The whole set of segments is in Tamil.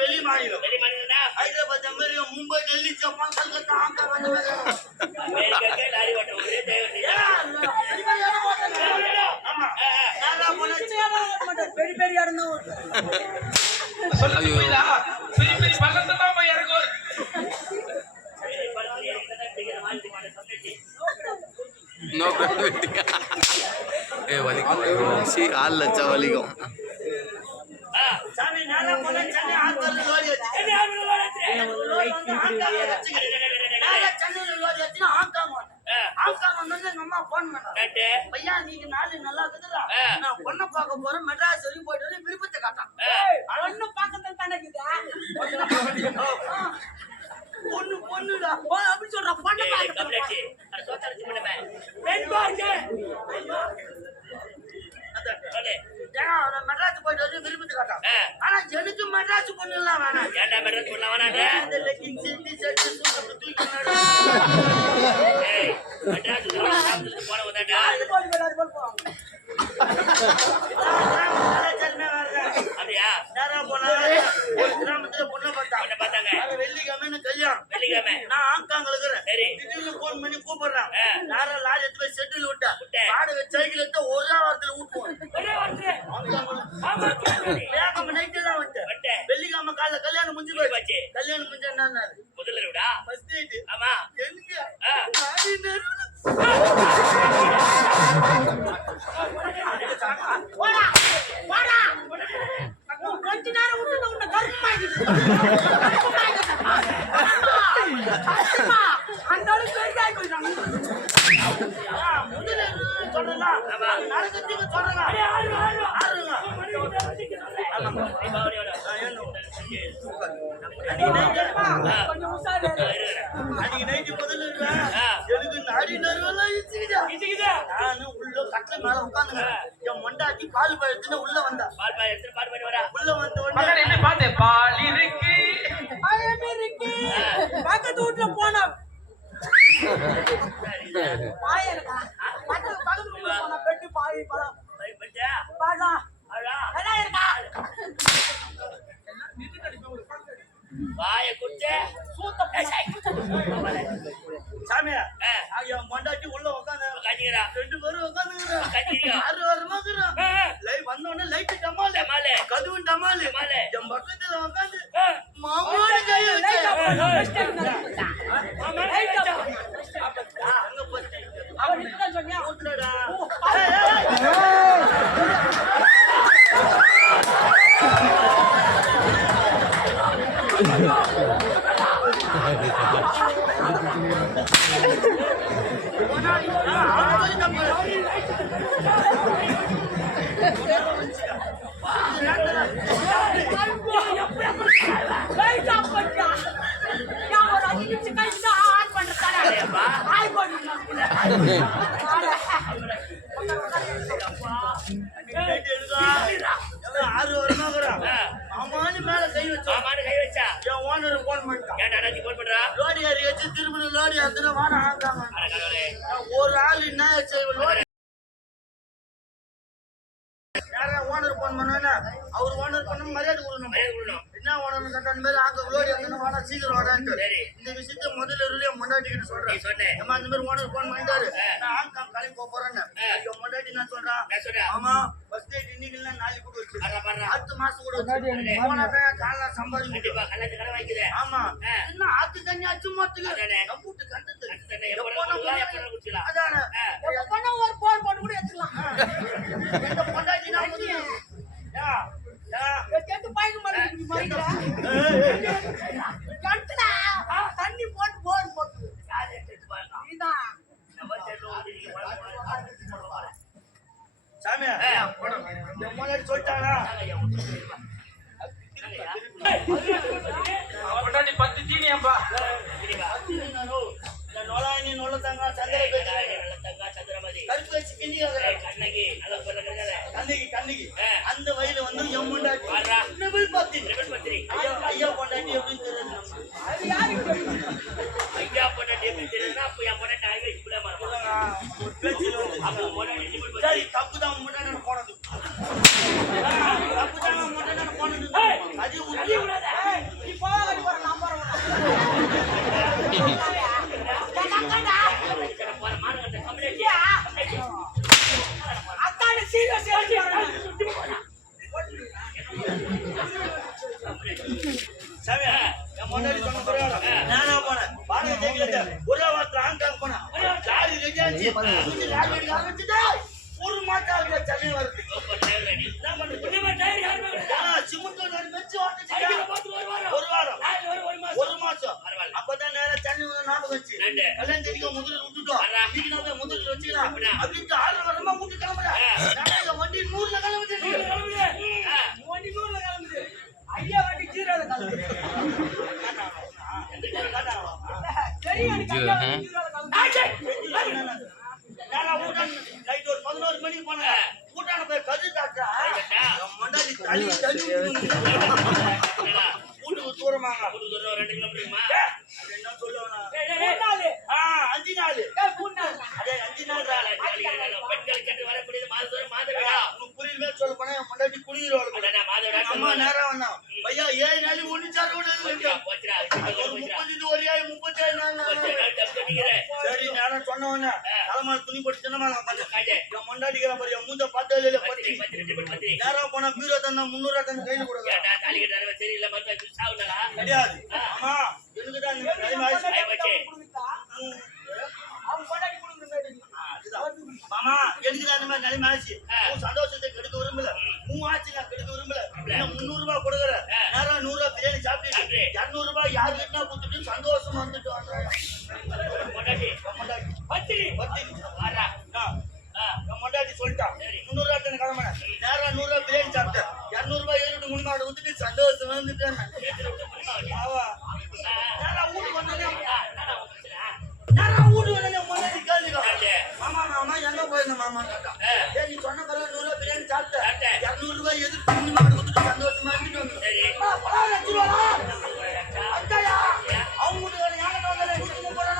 வெளி மாநிலம் Hyderabad, America, Mumbai, Delhi, Japan, Calcutta, Hong Kong பெரிய பெரிய இடம் தான் வலிக்கும் ஆள் லட்சம் வலிக்கும் சாமி நானா போனா சென்னை ஆத்தூர்ல லோரி ஏத்தி சென்னையில லோரி ஏத்தி ஹாங்காங் வந்து எங்க அம்மா போன் பண்ணாங்க. பையா நீங்க நாலு நல்லா இருக்குதுடா, நான் பொண்ணை பார்க்க போறேன், மெட்ராஸ் வரைக்கும் போயிட்டு வந்து விருப்பத்தை காட்டான். பொண்ணு பார்க்கத்தான் கணக்குது, பொண்ணு பொண்ணுடா அப்படின்னு சொல்ற பொண்ணை பார்க்க மெட்ராஸ் போயிட்டு வந்து விருப்பத்தை காட்டான். ஆனா எனக்கு மெட்ராஸ் பொண்ணு எல்லாம் வேணாம். இந்த லெக்கிங்ஸ் டி-ஷர்ட் தூக்கி கிராமத்துல பொண்ணை பார்த்தாங்க. வெள்ளிக்கிழமை கல்யாணம், நான் ஹாங்காங்ல இருக்கிறேன். திடீர்னு போன் பண்ணி கூப்பிடுறான். யாரும் லாரி எடுத்து போய் செட்டில் விட்டா வாடகை சைக்கிள் எடுத்து ஒரே வாரத்துல ஊட்டுவோம். நைட்டு தான் வந்துட்டேன். வெள்ளிக்கிழமை காலைல கல்யாணம் முடிஞ்சு போயிடுச்சு. கல்யாணம் முடிஞ்ச என்ன முதல்ல கொஞ்ச நேரம் விட்டு உன்னை கருப்பாயிடுச்சு. அந்த அளவுக்கு பெருசாகி போயிட்டாங்க. முதல்ல சொல்லலாம் நடக்கிறதுக்கு சொல்லலாம். அன்னைக்கு நைட்டு முதல்ல எனக்கு நாடி நறுவெல்லாம் இச்சுக்குதா. நானும் உள்ள கட்டில மேல உட்காந்துங்க. என் மொண்டாட்டி பால் பழத்துல உள்ள வந்தா. உள்ள வந்த உடனே என்ன பார்த்தேன், பால் இருக்கு பக்கத்து வீட்டுல போனா பெட்டு பாய் பழம் வாய குடிச்ச சாமியா மொண்டாட்டி உள்ள உட்காந்து ரெண்டு பேரும் உட்காந்து 6 வாரமா வந்தோடனே லைட்டு டமால் கதுவு டமால் என் பக்கத்துல உட்காந்து மாமாடி கைய மேல கை வச்சா என் ஓனர் போன் பண்ணிட்டான். லோடி ஏறி வச்சு திரும்ப லோடி அதுல வாட ஒரு ஆள் என்ன லோடி யாரா ஓனர் போன் பண்ணா அவர் ஓனர் பண்ண மரியாதை கொடுக்கணும். என்ன ஓனர் கேட்டா அந்த மாதிரி ஆங்க லோடி வந்து வாடா சீக்கிரம் வாடான்ட்டு. இந்த விஷயத்த முதல்ல முன்னாடி கிட்ட சொல்றேன். நம்ம அந்த மாதிரி ஓனர் போன் பண்ணிட்டாரு, நான் ஹாங்காங் கிளம்பி போறேன்னு. முன்னாடி நான் சொல்றேன், ஆமா ஃபர்ஸ்ட் டேட் இன்னைக்கு இல்ல நாளைக்கு கூட வச்சு அடுத்த மாசம் கூட வச்சு போனாக்க காலைல சம்பாதிக்க ஆமா என்ன ஆத்து தண்ணி அச்சு மாத்துக்கு கம்பூட்டு கண்டது அதான ஒரு போர் போட்டு கூட எடுத்துக்கலாம். எந்த பொண்டாட்டி நான் தண்ணி போட்டு போர் போட்டு சாமியா முன்னாடி சொல்லிட்டாங்களா பத்து தீனியப்பா நொலாயணி நொல்லத்தங்க கருப்பு வச்சு கண்ணிக்கு அந்த வயல வந்து எம்முண்டா பொண்டாட்டி. வர்றா. நிபிள் பத்தி. நிமிஷம் பத்திரி. ஐயா பொண்டாட்டி எப்படின்னு தெரியாது நம்ம. அது யாருக்கு தெரியும்? ஐயா பொண்டாட்டி எப்படி தெரியுதுன்னா, அப்ப என் பொண்டாட்டி highway school ஆ மாறும். ஒரு பேச்சுல வந்து. அப்போ பொண்டாட்டி நிமிஷம் பத்திரி. சரி, தப்புதான் முன்னாடி நான் போனது. தப்புதான் முன்னாடி நான் போனது. அது உண்மை. நீ போகாத போற நம்பர் போற மாநகரத்தை கம்ப்ளைண்ட் அத்தான சீரியஸ் ஏத்தி சாமி, என் முன்னாடி சொன்ன பிறகு நானா போனேன். வாடகை தேக்கில ஒரே வாரத்துல ஹாங்காங் போனேன். லாரி ரெடி ஆச்சு. அங்கிட்டு லாரி வெடிக்க ஆரம்பிச்சுட்டா, ஒரு மாசம் ஆகுது சென்னை வருது. என்ன பண்றது? சிமெண்ட் லாரி வச்சு ஓட்டுச்சுங்க. ஒரு வாரம். ஒரு மாசம். அப்பதான் நேரா சென்னை வந்து ஞாபகம் வச்சு. கல்யாணம் தேதிக்கு முதல்ல விட்டுட்டோம். இன்னைக்கு நான் போய் முதல்ல வச்சுக்கலாம். அப்படின்ட்டு 6 வாரமா வீட்டு கிளம்புறேன். நான் இந்த வண்டி 100ல கிளம்புது. வண்டி நூறுல கிளம்புது. ஐயா வண்டி ஜீரோல கிளம்புது. தெரியும் எனக்கு ஐயா வண்டி ஜீரோல கிளம்புது. நான் ஊட்டான நைட் ஒரு 11 மணிக்கு போனேன். ஊட்டான போய் கது டாக்டரா மண்டாடி தள்ளி தள்ளி வீட்டுக்கு தூரமாங்க. ஒரு 2 கிலோமீட்டருமா? அது என்ன சொல்லுவானா? மூணாளு. 5 நாள். மூணாளு. அதே 5 நாள். பெண்கள் கேட்டு வரக்கூடியது மாதவிடா. உனக்கு புரியல சொல்ல போனா என் மண்டாடி குளிர்வாள். மாதவிடா அம்மா நேரம் வந்தான். ஐயா 7 நாள் ஒண்ணுச்சாரு கூட போச்சுடா. ஒரு 30 ஒரு 37 நாள். சரி நேரம் சொன்னவன தலைமால துணி போட்டு சின்னமால என் மண்டாடிக்கிற மாதிரி என் மூஞ்ச பார்த்தே இல்ல. நேரம் போனா பீரோ தந்தா 300 தந்து கையில கொடுக்க கிடையாது. அம்மா எனக்குதான் இந்த நிலைமை ஆயிடுச்சு. கொடுத்தா அவன் கொண்டாடி கொடுக்குறது. மாமா எனக்கு அந்த மாதிரி நிலைமை ஆச்சு. உன் சந்தோஷத்தை கெடுக்க விரும்பல. உன் ஆச்சு நான் கெடுக்க விரும்பல. 300 ரூபாய் கொடுக்குற நேரம் 100 ரூபாய் பிரியாணி சாப்பிட்டு 200 ரூபாய் யாரு கிட்ட கொடுத்துட்டு சந்தோஷம் வந்துட்டு வந்தேன். மொண்டாட்டி சொல்லிட்டான் 300 ரூபாய் தானே கிளம்புன. நேரம் 100 ரூபாய் பிரியாணி சாப்பிட்டேன். 200 ரூபாய் ஏறிட்டு முன்னாடி ஊத்துட்டு சந்தோஷம் வந்துட்டேன். நேரம் வீட்டுக்கு வந்தேன். மொண்டாட்டி கேள்வி மாமா மாமா எங்க போயிருந்த மாமா கேட்டான். நீ சொன்ன பிறகு 100 ரூபாய் பிரியாணி சாப்பிட்டேன். 200 ரூபாய் எதிர்த்து முன்னாடி ஊத்துட்டு சந்தோஷமா இருந்துட்டு வந்தேன். அக்காயா அவங்க வீட்டுக்கு யானை வந்தாலே 130 ரூபாய்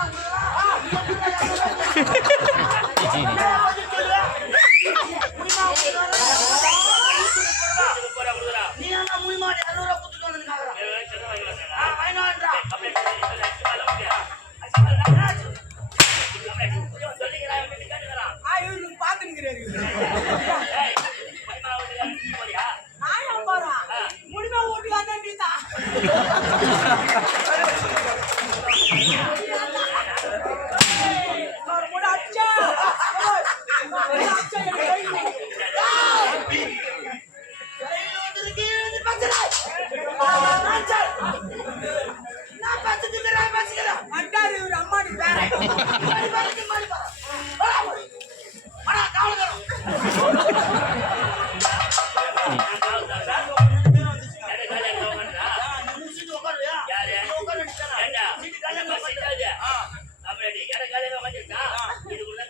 நீ என்ன முன்மாடி 200 ரூபாய் கொடுத்துட்டு வந்துருக்காங்க. வாங்கினான்றா இவரு பாத்துக்கிறாரு. நான் ஏன் போறேன்? முடிமா வீட்டுக்கு வந்தா அட்டாரு இவரு அம்மாடி பேர இதுக்குள்ள